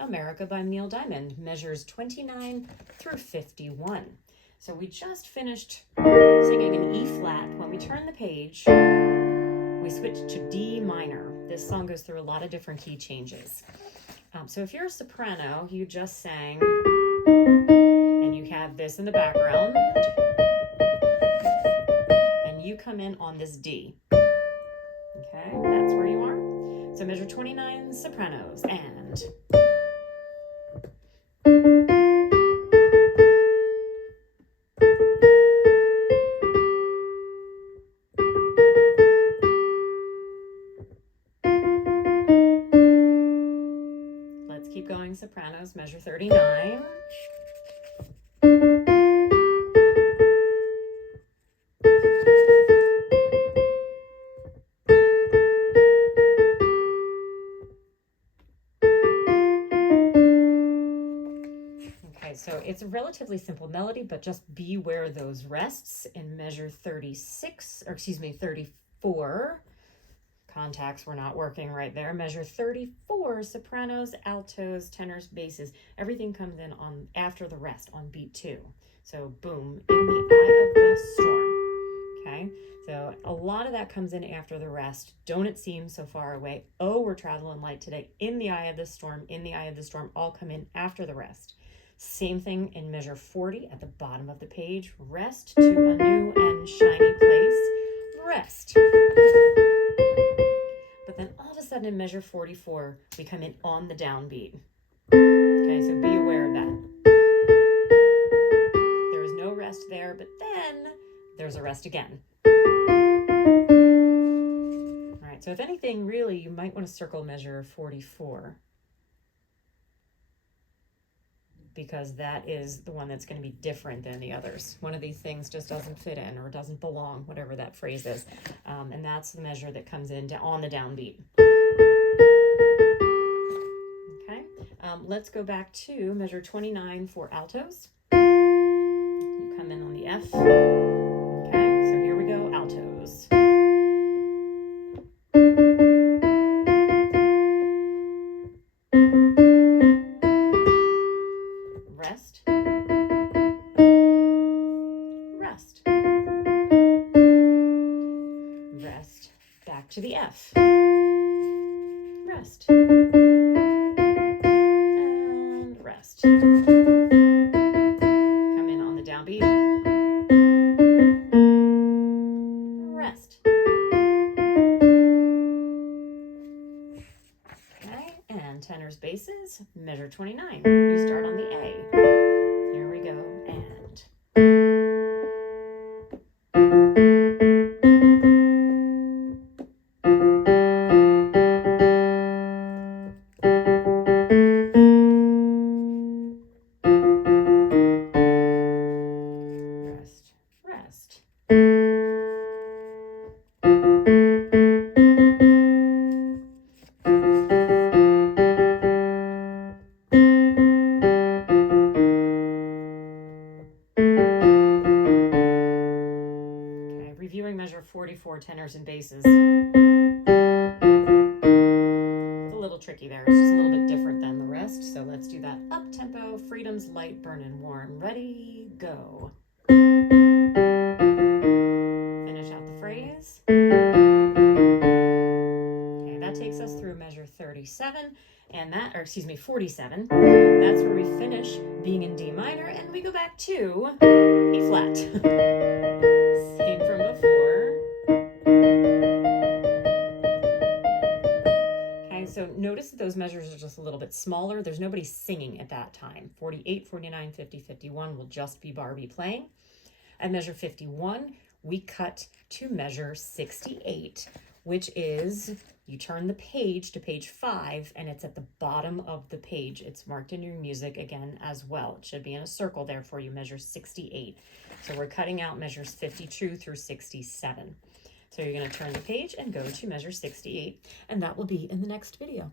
America by Neil Diamond, measures 29 through 51. So we just finished singing an E flat. When we turn the page, we switch to D minor. This song goes through a lot of different key changes. So if you're a soprano, you just sang, and you have this in the background, and you come in on this D. Okay, that's where you are. So measure 29, sopranos, and... Let's keep going, sopranos, measure 39. So it's a relatively simple melody, but just beware those rests in measure 36, or excuse me, 34. Contacts were not working right there. Measure 34, sopranos, altos, tenors, basses. Everything comes in on after the rest on beat 2. So boom, in the eye of the storm. Okay, so a lot of that comes in after the rest. Don't it seem so far away? Oh, we're traveling light today. In the eye of the storm, in the eye of the storm, all come in after the rest. Same thing in measure 40 at the bottom of the page. Rest to a new and shiny place. Rest. But then all of a sudden in measure 44, we come in on the downbeat. Okay, so be aware of that. There is no rest there, but then there's a rest again. All right, so if anything, really, you might want to circle measure 44. Because that is the one that's going to be different than the others. One of these things just doesn't fit in or doesn't belong, whatever that phrase is. And that's the measure that comes in on the downbeat. Okay, let's go back to measure 29 for altos. You come in on the F. Okay, so here we go, altos. Rest, rest, rest, back to the F, rest, and rest. Come in on the downbeat, rest. Okay, and tenors, basses, measure 29. You start on the A. Here we go, and rest, rest. Reviewing measure 44, tenors and basses. It's a little tricky there. It's just a little bit different than the rest. So let's do that up tempo. Freedom's light, burning warm. Ready, go. Finish out the phrase. Okay, that takes us through measure 37. And that, or excuse me, 47. That's where we finish being in D minor, and we go back to E flat. Same from before. Okay, so notice that those measures are just a little bit smaller. There's nobody singing at that time. 48, 49, 50, 51 will just be Barbie playing. At measure 51, we cut to measure 68, which is, you turn the page to page 5, and it's at the bottom of the page. It's marked in your music again as well. It should be in a circle there for you, measure 68. So we're cutting out measures 52 through 67. So you're going to turn the page and go to measure 68, and that will be in the next video.